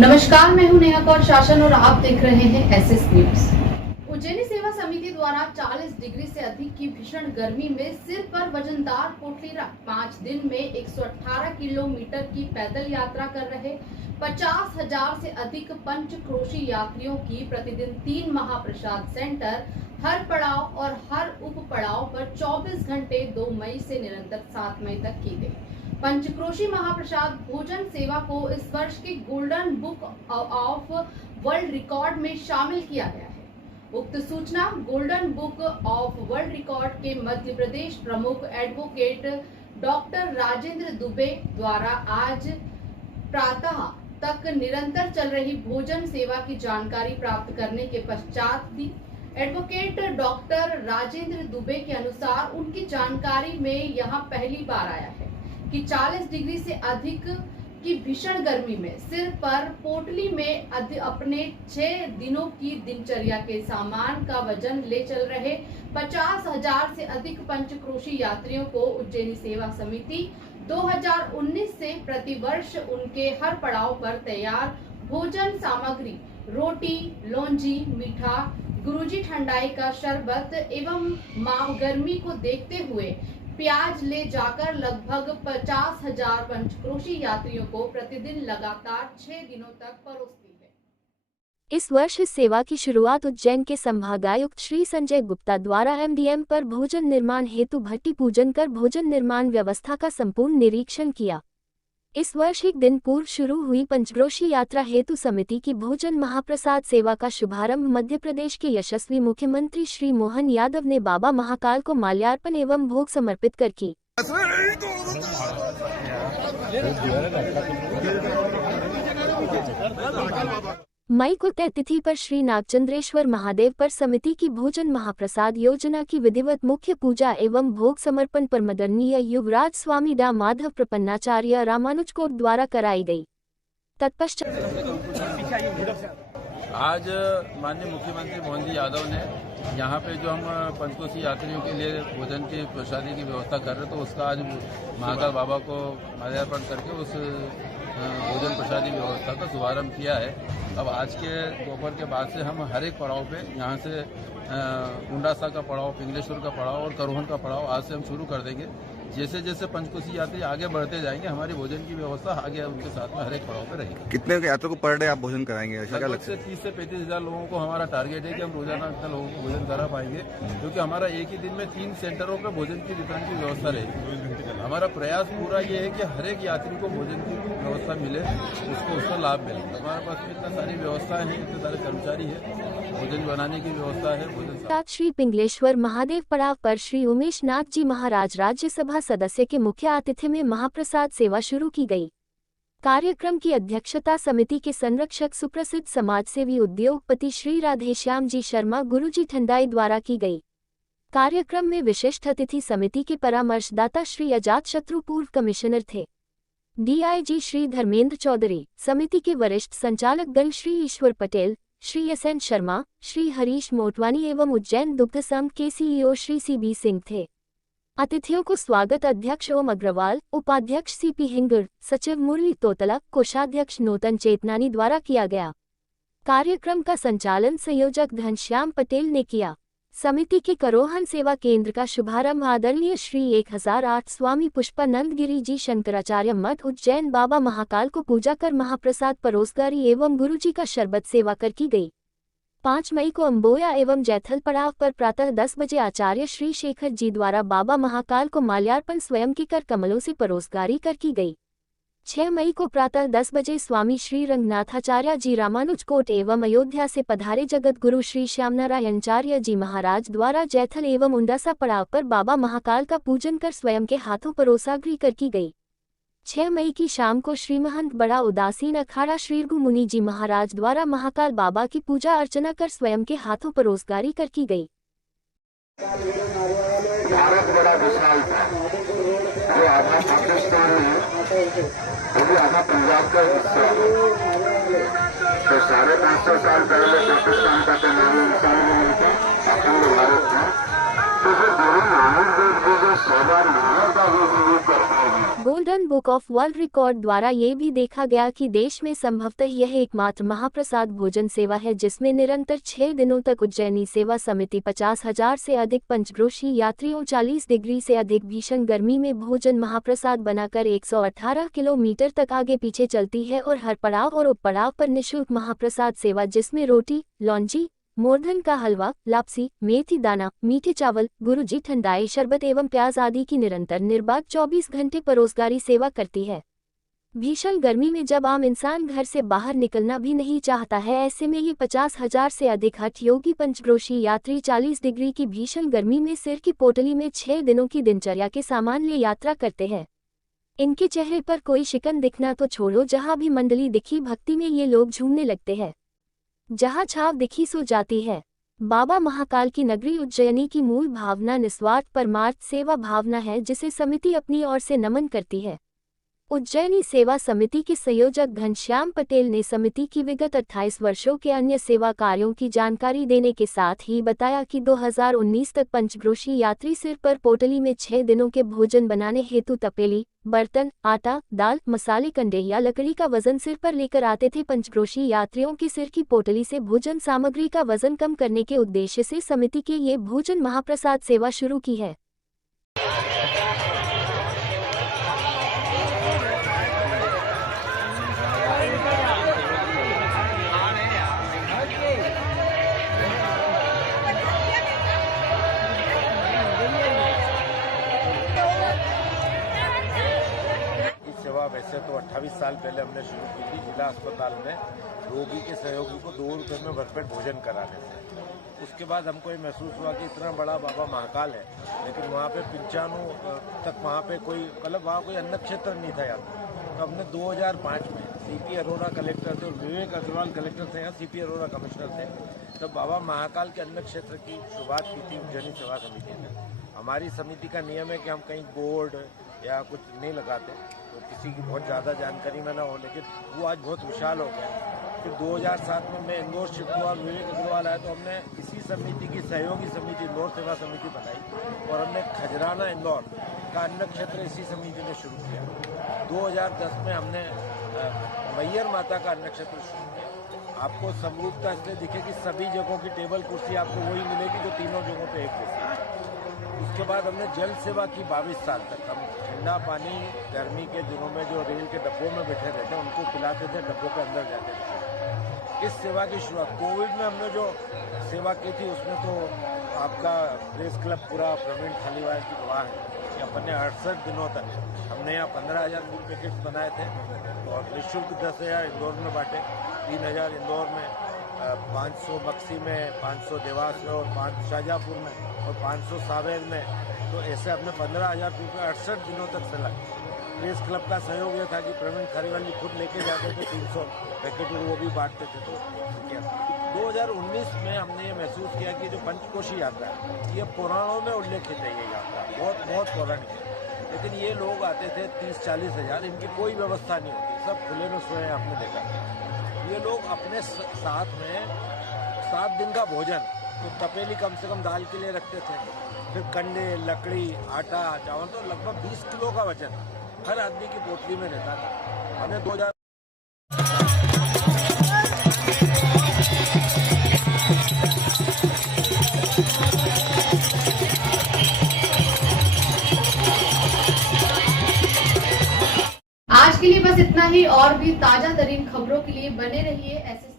नमस्कार, मैं हूं नेहा कौर शासन और आप देख रहे हैं एसएस न्यूज। उज्जैनी सेवा समिति द्वारा 40 डिग्री से अधिक की भीषण गर्मी में सिर पर वजनदार पोटली रख 5 दिन में 118 किलोमीटर की पैदल यात्रा कर रहे 50,000 से अधिक पंचक्रोशी यात्रियों की प्रतिदिन 3 महाप्रसाद सेंटर हर पड़ाव और हर उप पड़ाव पर 24 घंटे 2 मई से निरंतर 7 मई तक की गई। पंचक्रोशी महाप्रसाद भोजन सेवा को इस वर्ष के golden book of world record में शामिल किया गया है। उक्त सूचना golden book of world record के मध्य प्रदेश प्रमुख एडवोकेट डॉक्टर राजेंद्र दुबे द्वारा आज प्रातः तक निरंतर चल रही भोजन सेवा की जानकारी प्राप्त करने के पश्चात दी। एडवोकेट डॉक्टर राजेंद्र दुबे के अनुसार उनकी जानकारी में यहां पहली बार आया है कि 40 डिग्री से अधिक की भीषण गर्मी में सिर पर पोटली में अपने 6 दिनों की दिनचर्या के सामान का वजन ले चल रहे 50,000 से अधिक पंचक्रोशी यात्रियों को उज्जैनी सेवा समिति 2019 से प्रतिवर्ष उनके हर पड़ाव पर तैयार भोजन सामग्री, रोटी, लौंजी, मीठा, गुरुजी ठंडाई का शरबत एवं गर्मी को देखते हुए प्याज ले जाकर लगभग 50,000 पंचक्रोशी यात्रियों को प्रतिदिन लगातार 6 दिनों तक परोसती है। इस वर्ष इस सेवा की शुरुआत उज्जैन के संभागायुक्त श्री संजय गुप्ता द्वारा एमडीएम पर भोजन निर्माण हेतु भट्टी पूजन कर भोजन निर्माण व्यवस्था का संपूर्ण निरीक्षण किया। इस वर्ष एक दिन पूर्व शुरू हुई पंचक्रोशी यात्रा हेतु समिति की भोजन महाप्रसाद सेवा का शुभारंभ मध्य प्रदेश के यशस्वी मुख्यमंत्री श्री मोहन यादव ने बाबा महाकाल को माल्यार्पण एवं भोग समर्पित कर की। मई को तय तिथि पर श्री नागचंद्रेश्वर महादेव पर समिति की भोजन महाप्रसाद योजना की विधिवत मुख्य पूजा एवं भोग समर्पण पर मदरणीय युवराज स्वामी डा माधव प्रपन्नाचार्य रामानुजकोट द्वारा कराई गई। तत्पश्चात आज माननीय मुख्यमंत्री मोहन जी यादव ने यहाँ पे जो हम पंचकोशी यात्रियों के लिए भोजन की प्रसादी की व्यवस्था कर रहे तो उसका आज महाकाल बाबा को माल्यार्पण करके उस भोजन प्रसादी व्यवस्था का शुभारंभ किया है। अब आज के दोपहर के बाद से हम हर एक पड़ाव पे यहाँ से उंडासा का पड़ाव, पिंगलेश्वर का पड़ाव और करोहन का पड़ाव आज से हम शुरू कर देंगे। जैसे जैसे पंचकोशी यात्री आगे बढ़ते जाएंगे हमारी भोजन की व्यवस्था आगे उनके साथ में हर एक पड़ाव पे रहेगी। कितने यात्रियों को पर डे आप भोजन कराएंगे? लगभग से 30 से 35,000 लोगों को हमारा टारगेट है कि हम रोजाना इतना लोगों को भोजन करा पाएंगे, क्योंकि हमारा एक ही दिन में 3 सेंटरों पर भोजन की वितरण की व्यवस्था रहेगी। हमारा प्रयास पूरा ये है कि हर एक यात्री को भोजन की व्यवस्था मिले, उसका लाभ मिले। हमारे पास में इतना सारी व्यवस्थाएं हैं, इतने सारे कर्मचारी है, भोजन बनाने की व्यवस्था है। भोजन श्री पिंगलेश्वर महादेव पड़ाव पर श्री उमेश नाथ जी महाराज राज्यसभा सदस्य के मुख्य आतिथ्य में महाप्रसाद सेवा शुरू की गई। कार्यक्रम की अध्यक्षता समिति के संरक्षक सुप्रसिद्ध समाजसेवी उद्योगपति श्री राधेश्याम जी शर्मा गुरुजी ठंडाई द्वारा की गई। कार्यक्रम में विशिष्ट अतिथि समिति के परामर्शदाता श्री अजात शत्रु पूर्व कमिश्नर थे। डीआईजी श्री धर्मेंद्र चौधरी, समिति के वरिष्ठ संचालक गण श्री ईश्वर पटेल, श्री एसएन शर्मा, श्री हरीश मोटवानी एवं उज्जैन दुग्ध संघ के सीईओ श्री सीबी सिंह थे। अतिथियों को स्वागत अध्यक्ष ओम अग्रवाल, उपाध्यक्ष सीपी हिंगड़, सचिव मुरली तोतला, कोषाध्यक्ष नूतन चेतनानी द्वारा किया गया। कार्यक्रम का संचालन संयोजक घनश्याम पटेल ने किया। समिति के करोहन सेवा केंद्र का शुभारंभ आदरणीय श्री 1008 स्वामी पुष्पानंद गिरी जी शंकराचार्य मठ उज्जैन बाबा महाकाल को पूजा कर महाप्रसाद परोसगारी एवं गुरुजी का शरबत सेवा कर की गई। 5 मई को अम्बोया एवं जैथल पड़ाव पर प्रातः 10 बजे आचार्य श्री शेखर जी द्वारा बाबा महाकाल को माल्यार्पण स्वयं के कर कमलों से परोसगारी कर की गई। 6 मई को प्रातः 10 बजे स्वामी श्री रंगनाथाचार्य जी रामानुजकोट एवं अयोध्या से पधारे जगत गुरु श्री श्यामनारायणाचार्य जी महाराज द्वारा जैथल एवं उंडासा पड़ाव पर बाबा महाकाल का पूजन कर स्वयं के हाथों परोसाग्री कर की गई। 6 मई की शाम को श्री महंत बड़ा उदासीन अखाड़ा श्री रघु मुनि जी महाराज द्वारा महाकाल बाबा की पूजा अर्चना कर स्वयं के हाथों परोसगारी कर की गई। भारत बड़ा विशाल था, जो आधा पाकिस्तान है, वो भी आधा पंजाब का हिस्सा है। तो 550 साल पहले पाकिस्तान का तो नाम इंसान नहीं था, अखंड भारत था। तो फिर गुरु नानक देव जी जो सेवा मानव का वो करते हैं। Children book of world record द्वारा ये भी देखा गया कि देश में संभवतः यह एकमात्र महाप्रसाद भोजन सेवा है जिसमें निरंतर 6 दिनों तक उज्जैनी सेवा समिति 50,000 से अधिक पंचक्रोशी यात्रियों 40 डिग्री से अधिक भीषण गर्मी में भोजन महाप्रसाद बनाकर 118 किलोमीटर तक आगे पीछे चलती है और हर पड़ाव और उपपड़ाव पर निःशुल्क महाप्रसाद सेवा जिसमें रोटी, लौंजी, मोरधन का हलवा, लापसी, मेथी दाना, मीठे चावल, गुरुजी ठंडाई शरबत एवं प्याज आदि की निरंतर निर्बाध 24 घंटे परोसगारी सेवा करती है। भीषण गर्मी में जब आम इंसान घर से बाहर निकलना भी नहीं चाहता है, ऐसे में ये 50,000 से अधिक हठ योगी पंचक्रोशी यात्री 40 डिग्री की भीषण गर्मी में सिर की पोटली में 6 दिनों की दिनचर्या के सामान ले यात्रा करते हैं। इनके चेहरे पर कोई शिकन दिखना तो छोड़ो, जहाँ भी मंडली दिखी भक्ति में ये लोग झूमने लगते हैं। जहाँ छाव दिखी सो जाती है। बाबा महाकाल की नगरी उज्जैनी की मूल भावना निस्वार्थ परमार्थ सेवा भावना है जिसे समिति अपनी ओर से नमन करती है। उज्जैनी सेवा समिति के संयोजक घनश्याम पटेल ने समिति की विगत 28 वर्षों के अन्य सेवा कार्यों की जानकारी देने के साथ ही बताया कि 2019 तक पंचक्रोशी यात्री सिर पर पोटली में 6 दिनों के भोजन बनाने हेतु तपेली, बर्तन, आटा, दाल, मसाले, कंडे या लकड़ी का वजन सिर पर लेकर आते थे। पंचक्रोशी यात्रियों की सिर की पोटली से भोजन सामग्री का वजन कम करने के उद्देश्य से समिति के ये भोजन महाप्रसाद सेवा शुरू की है। वैसे तो 28 साल पहले हमने शुरू की थी जिला अस्पताल में रोगी के सहयोगी को 2 रुपये में भरपेट भोजन कराने से। उसके बाद हमको ये महसूस हुआ कि इतना बड़ा बाबा महाकाल है लेकिन वहाँ पे 95 तक वहाँ पे कोई मतलब वहाँ कोई अन्न क्षेत्र नहीं था यात्रा। तो हमने 2005 में सीपी अरोड़ा कलेक्टर थे और विवेक अग्रवाल कलेक्टर थे, यहाँ सीपी अरोड़ा कमिश्नर थे, तब बाबा महाकाल के अन्न क्षेत्र की शुरुआत की थी उज्जैनी सेवा समिति ने। हमारी समिति का नियम है कि हम कहीं बोर्ड या कुछ नहीं लगाते तो किसी की बहुत ज़्यादा जानकारी में ना हो, लेकिन वो आज बहुत विशाल हो गया। फिर 2007 में मैं इंदौर शिफ्ट हुआ और विवेक अग्रवाल आया तो हमने इसी समिति की सहयोगी समिति इंदौर सेवा समिति बनाई और हमने खजराना इंदौर का अन्न क्षेत्र इसी समिति ने शुरू किया। 2010 में हमने मैयर माता का अन्न क्षेत्र शुरू किया। आपको समरूपता इसलिए दिखे कि सभी जगहों की टेबल कुर्सी आपको वही मिलेगी जो तीनों जगहों पे एक जैसी। उसके बाद हमने जल सेवा की 22 साल तक। हम ठंडा पानी गर्मी के दिनों में जो रेल के डब्बों में बैठे रहते हैं उनको पिलाते थे, डब्बों के अंदर जाते थे। इस सेवा की शुरुआत कोविड में हमने जो सेवा की थी उसमें तो आपका प्रेस क्लब पूरा प्रवीण थालीवाल की गवाह है कि अपन ने 68 दिनों तक हमने यहाँ 15,000 फूड पैकेट्स बनाए थे और निःशुल्क 10,000 इंदौर में बांटे, 3,000 इंदौर में, 500 बक्सी में, 500 देवास में और 5 शाहजहाँपुर में और 500 सावेर में। तो ऐसे हमने 15,000 रुपये 68 दिनों तक चलाए। प्रेस क्लब का सहयोग ये था कि प्रवीण खारीवाल जी खुद लेके जाते थे 300 पैकेट और वो भी बांटते थे। तो 2019 में हमने ये महसूस किया कि जो पंचकोशी यात्रा है ये पुराणों में उल्लेखित है। ये यात्रा बहुत पौराणिक है, लेकिन ये लोग आते थे 30-40 हज़ार, इनकी कोई व्यवस्था नहीं होती, सब खुले में सोए आपने देखा। ये लोग अपने साथ में 7 दिन का भोजन तो तपेली कम से कम दाल के लिए रखते थे, फिर कंडे, लकड़ी, आटा, चावल, तो लगभग 20 किलो का वजन हर आदमी की पोटली में रहता था। हमने 2000 आज के लिए बस इतना ही। और भी ताजा तरीन खबरों के लिए बने रहिए SS